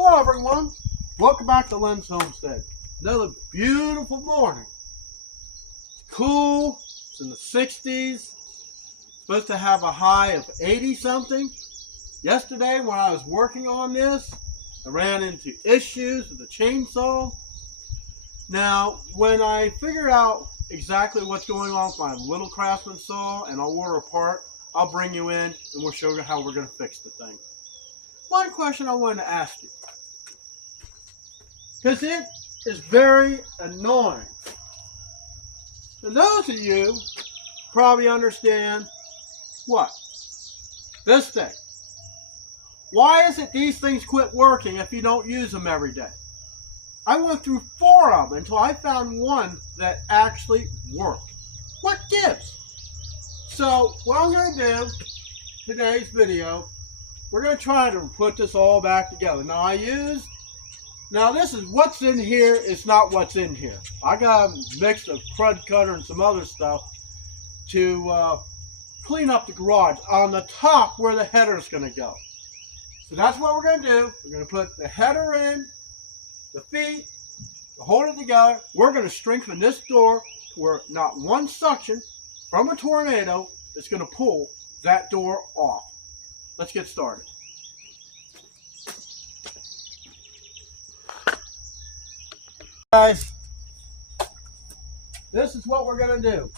Hello everyone, welcome back to Lynn's Homestead. Another beautiful morning. It's cool, it's in the 60s, supposed to have a high of 80 something. Yesterday when I was working on this, I ran into issues with the chainsaw. Now, when I figure out exactly what's going on with my little Craftsman saw and I'll order a part, I'll bring you in and we'll show you how we're going to fix the thing. One question I wanted to ask you, because it is very annoying. And those of you probably understand what? This thing. Why is it these things quit working if you don't use them every day? I went through 4 of them until I found one that actually worked. What gives? So what I'm going to do, today's video, we're going to try to put this all back together. Now this is what's in here, it's not what's in here. I got a mix of crud cutter and some other stuff to clean up the garage on the top where the header is going to go. So that's what we're going to do. We're going to put the header in, the feet, to hold it together. We're going to strengthen this door to where not one suction from a tornado is going to pull that door off. Let's get started. Guys, this is what we're going to do.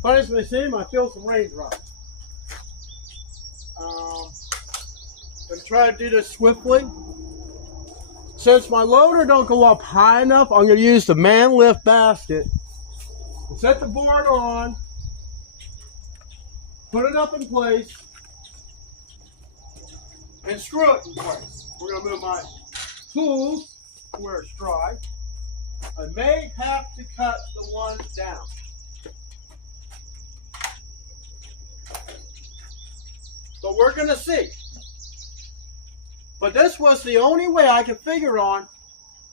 Funny as may seem, I feel some raindrops. I'm going to try to do this swiftly. Since my loader don't go up high enough, I'm going to use the man lift basket and set the board on, put it up in place, and screw it in place. We're going to move my tools where it's dry. I may have to cut the ones down. But we're going to see. But this was the only way I could figure on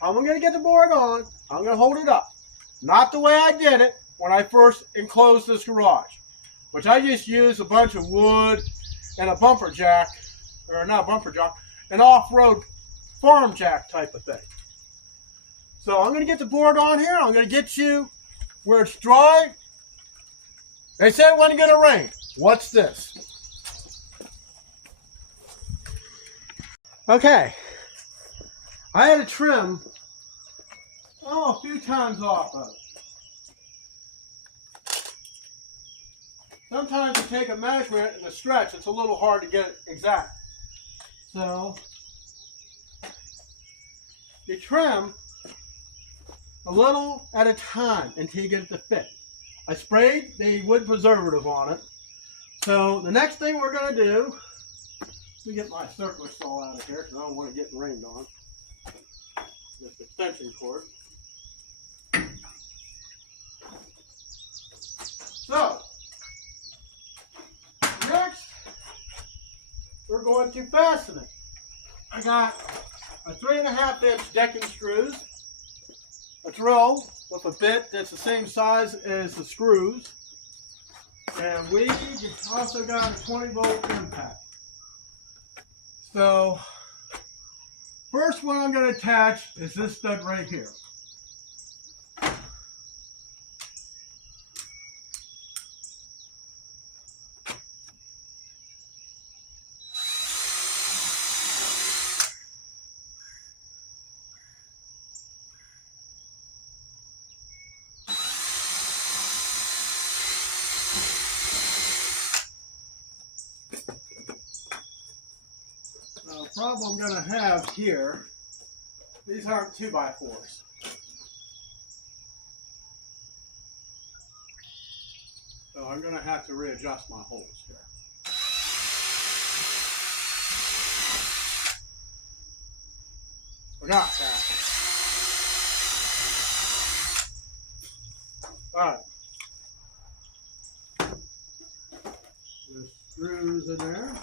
how I'm going to get the board on. I'm going to hold it up. Not the way I did it when I first enclosed this garage, which I just used a bunch of wood and a bumper jack, or not a bumper jack, an off-road farm jack type of thing. So I'm going to get the board on here. I'm going to get you where it's dry. They said it wasn't going to rain. What's this? Okay. I had to trim a few times off of it. Sometimes you take a measurement and a stretch, it's a little hard to get it exact. So you trim a little at a time until you get it to fit. I sprayed the wood preservative on it. So the next thing we're going to do, let me get my circular saw out of here because I don't want to get rained on. This extension cord. So next, we're going to fasten it. I got a 3.5-inch decking screws, a drill with a bit that's the same size as the screws, and we also got a 20-volt impact. So first one I'm going to attach is this stud right here. The problem I'm going to have here, these aren't 2x4s. So I'm going to have to readjust my holes here. Forgot that. Alright. There's screws in there.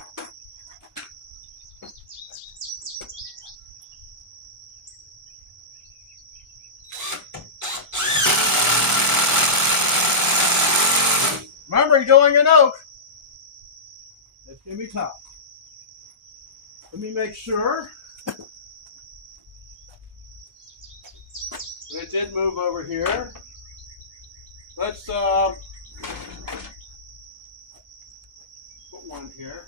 Remember, going in oak, it's going to be tough. Let me make sure It did move over here. Let's put one here.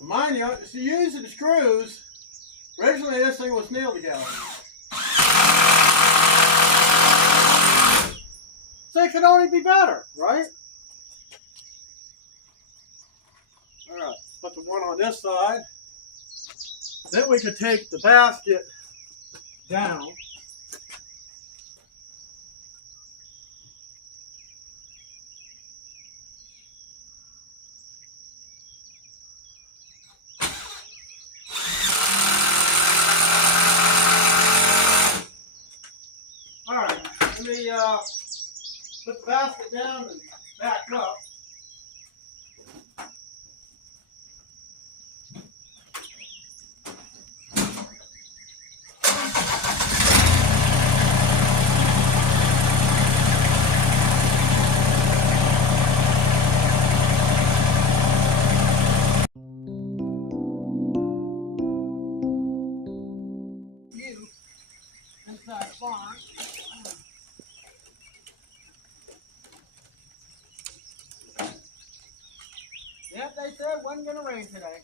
Mind you, so using the screws, originally this thing was nailed together. So it could only be better, right? Alright, put the one on this side. Then we could take the basket down. Let me put the basket down and back up. Inside barn. Yep, they said it wasn't going to rain today.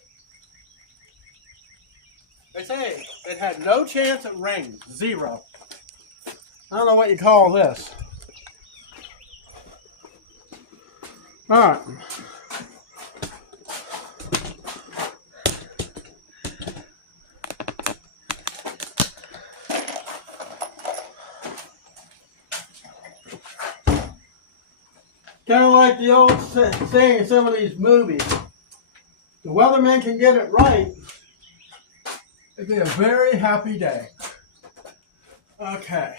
They say it had no chance of rain. Zero. I don't know what you call this. Alright. Kind of like the old saying in some of these movies. The weatherman can get it right. It'd be a very happy day. Okay.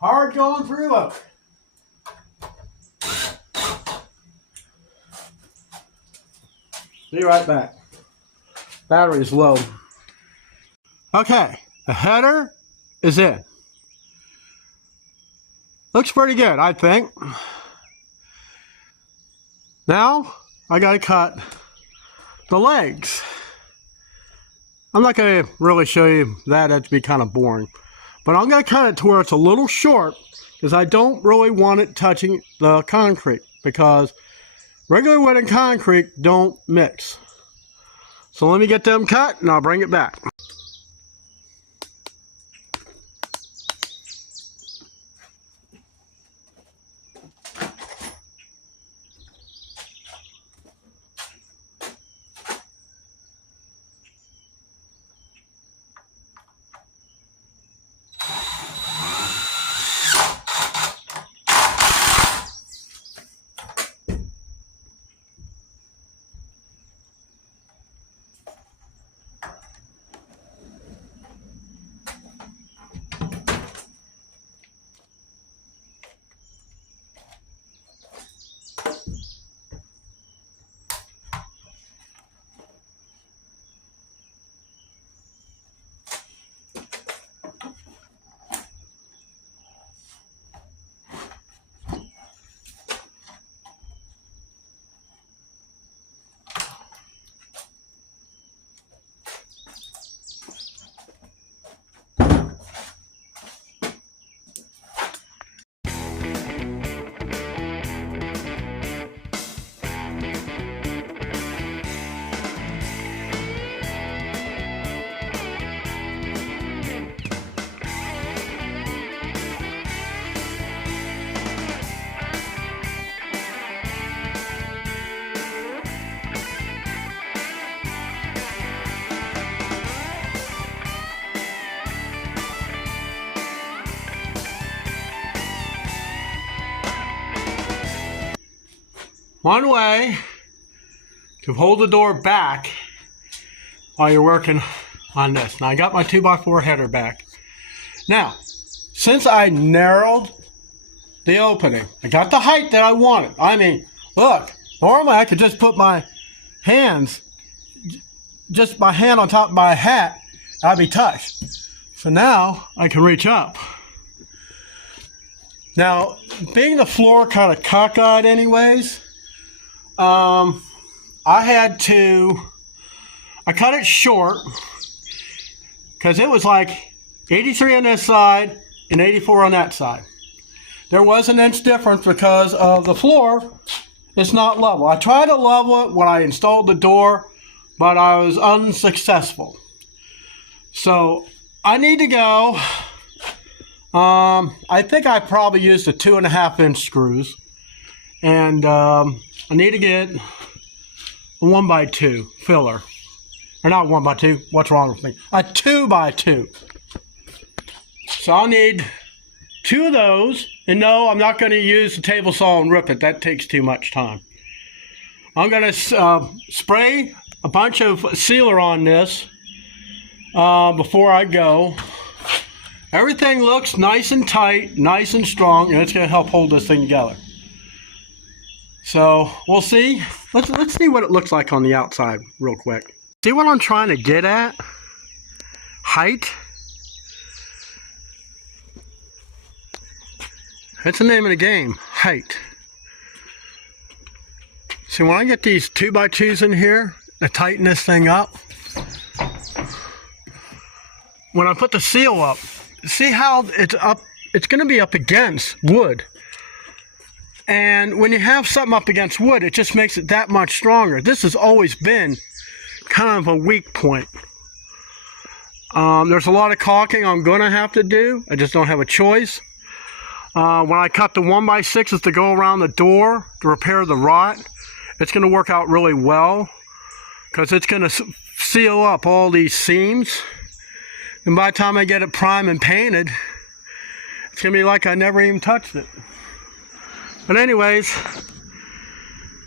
Hard going through it. Be right back. Battery's low. Okay, the header is in. Looks pretty good, I think. Now, I gotta cut the legs. I'm not gonna really show you that, that'd be kind of boring. But I'm gonna cut it to where it's a little short, because I don't really want it touching the concrete, because regular wood and concrete don't mix. So let me get them cut and I'll bring it back. one way to hold the door back while you're working on this. Now I got my 2x4 header back. Now, since I narrowed the opening, I got the height that I wanted. I mean, look, normally I could just put my hands, just my hand on top of my hat, I'd be touched. So now I can reach up. Now, being the floor kind of cockeyed anyways, I cut it short because it was like 83 on this side and 84 on that side. There was an inch difference because of the floor. It's not level. I tried to level it when I installed the door, but I was unsuccessful. So I need to go. I think I probably used the 2.5 inch screws, and I need to get a 1x2 filler. Or not 1x2, what's wrong with me? A 2x2. So I'll need 2 of those. And no, I'm not going to use the table saw and rip it. That takes too much time. I'm going to spray a bunch of sealer on this before I go. Everything looks nice and tight, nice and strong, and it's going to help hold this thing together. So we'll see. Let's see what it looks like on the outside real quick. See what I'm trying to get at? Height. That's the name of the game, height. See, when I get these 2x2s in here to tighten this thing up, when I put the seal up, see how it's up, it's going to be up against wood. And when you have something up against wood, it just makes it that much stronger. This has always been kind of a weak point. There's a lot of caulking I'm going to have to do. I just don't have a choice. When I cut the 1x6s to go around the door to repair the rot, it's going to work out really well because it's going to seal up all these seams. And by the time I get it primed and painted, it's going to be like I never even touched it. But anyways,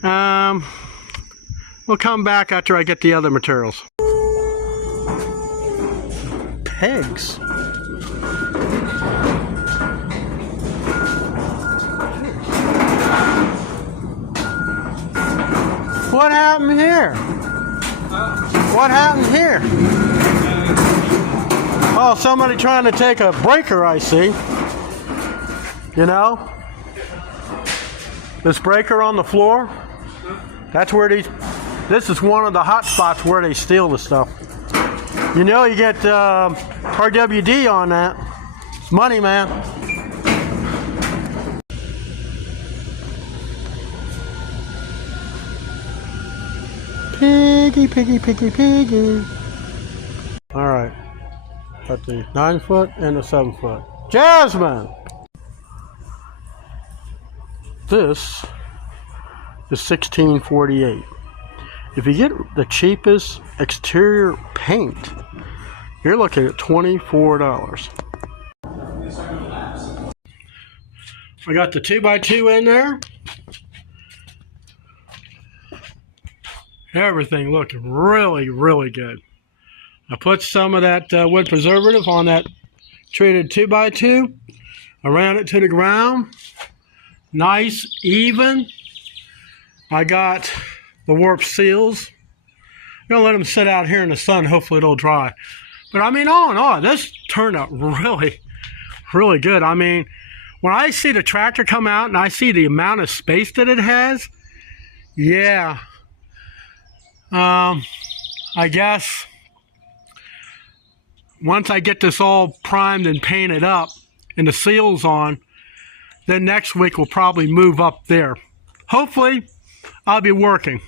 we'll come back after I get the other materials. Pegs. What happened here? What happened here? Oh, somebody trying to take a breaker, I see. You know? This breaker on the floor? That's where this is one of the hot spots where they steal the stuff. You know, you get RWD on that. It's money, man. Piggy, piggy, piggy, piggy. All right. Got the 9-foot and the 7-foot. Jasmine! This is $16.48. If you get the cheapest exterior paint, you're looking at $24. I got the 2x2 in there. Everything looking really, really good. I put some of that wood preservative on that treated 2x2. I ran it to the ground. Nice, even. I got the warp seals. I'm going to let them sit out here in the sun. Hopefully it'll dry. But I mean, all in all, this turned out really, really good. I mean, when I see the tractor come out and I see the amount of space that it has, yeah. I guess once I get this all primed and painted up and the seals on, then next week we'll probably move up there. Hopefully, I'll be working.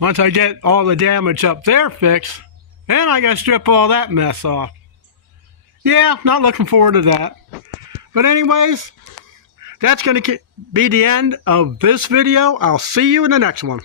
Once I get all the damage up there fixed, then I gotta strip all that mess off. Yeah, not looking forward to that. But anyways, that's gonna be the end of this video. I'll see you in the next one.